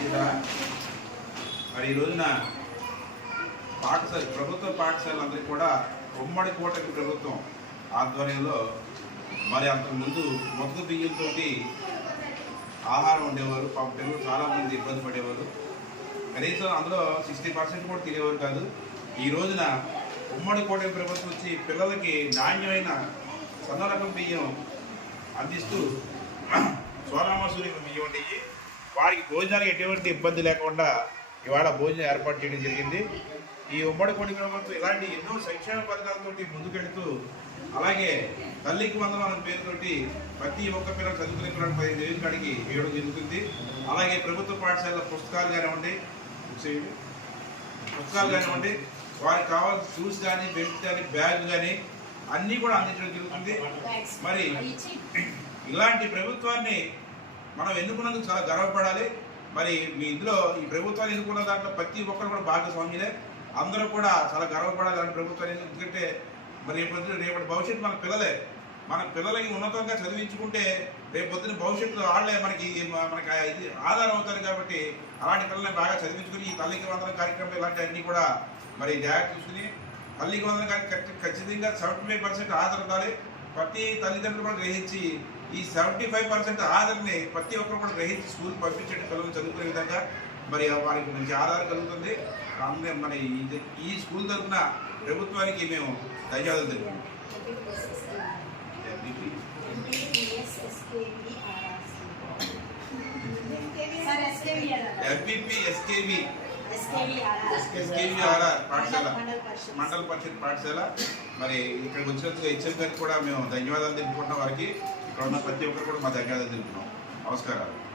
బాధ్యత మరి ఈ రోజున పాఠశాల ప్రభుత్వ పాఠశాలలందరికీ కూడా ఉమ్మడి కోటకి ప్రభుత్వం ఆధ్వర్యంలో మరి అంతకుముందు మొత్తం బియ్యంతో ఆహారం ఉండేవారు పాపం పిల్లలు చాలామంది ఇబ్బంది పడేవారు. కనీసం అందులో సిక్స్టీ పర్సెంట్ కూడా తినేవారు కాదు. ఈ రోజున ఉమ్మడి కోటమి ప్రభుత్వం వచ్చి పిల్లలకి నాణ్యమైన సన్న రకం బియ్యం అందిస్తూ సోనామసూరి బియ్యం ఉండేవి వారికి భోజనానికి ఎటువంటి ఇబ్బంది లేకుండా ఇవాళ భోజనం ఏర్పాటు చేయడం జరిగింది. ఈ ఉమ్మడి కోటి ప్రభుత్వం ఇలాంటి ఎన్నో సంక్షేమ పథకాలతోటి ముందుకెడుతూ అలాగే తల్లికి వందనం అనే పేరుతోటి ప్రతి ఒక్క పిల్లలు చదువుకునే పదిహేను వేలు కాడికి ఇవ్వడం జరుగుతుంది. అలాగే ప్రభుత్వ పాఠశాల పుస్తకాలు కానివ్వండి. పుస్తకాలు కానివ్వండి వారికి కావాల్సిన షూస్ కానీ బెల్ట్ కానీ బ్యాగ్ కానీ అన్నీ కూడా అందించడం జరుగుతుంది. మరి ఇలాంటి ప్రభుత్వాన్ని మనం ఎన్నుకున్నందుకు చాలా గర్వపడాలి. మరి మీ ఇందులో ఈ ప్రభుత్వాన్ని ఎన్నుకున్న దాంట్లో ప్రతి ఒక్కరు కూడా భాగస్వామ్యులే అందరూ కూడా చాలా గర్వపడాలి అలాంటి ప్రభుత్వాన్ని ఎందుకంటే మరి రేపు పొద్దున- రేపటి భవిష్యత్తు మన పిల్లలే. మన పిల్లలకి ఉన్నతంగా చదివించుకుంటే రేపు భవిష్యత్తులో వాళ్ళే మనకి మనకి ఇది ఆధారం అవుతారు కాబట్టి అలాంటి పిల్లల్ని బాగా చదివించుకుని ఈ తల్లికి వందన కార్యక్రమం ఇలాంటివన్నీ కూడా మరి జాగ్రత్త చూసుకుని తల్లికి వందన కార్యక్రమం ఖచ్చితంగా సెవెంటీ ఫైవ్ పర్సెంట్ ఆధారం ప్రతి తల్లిదండ్రులు కూడా గ్రహించి ఈ సెవెంటీ ఫైవ్ పర్సెంట్ ఆధార్ని ప్రతి ఒక్కరు కూడా గ్రహించి స్కూల్ పంపించండి పిల్లలు చదువుకునే విధంగా. మరి వారికి మంచి ఆధారం కలుగుతుంది. అందరం మన ఈ- ఈ స్కూల్ తరఫున ప్రభుత్వానికి మేము ధన్యవాదాలు తెలుపుతున్నాం ఎంపీపీ ఎస్కేవి ఎస్కేవిఆర్ఆర్ పాఠశాల. మండల పరిషత్. పాఠశాల. మరి ఇక్కడికి వచ్చినందుకు హెచ్ఎం గారికి కూడా మేము ధన్యవాదాలు తెలుపుకుంటున్నాం వారికి ఇక్కడ ఉన్న ప్రతి ఒక్కరు కూడా మా ధన్యవాదాలు తెలుపుతున్నాం. నమస్కారాలు.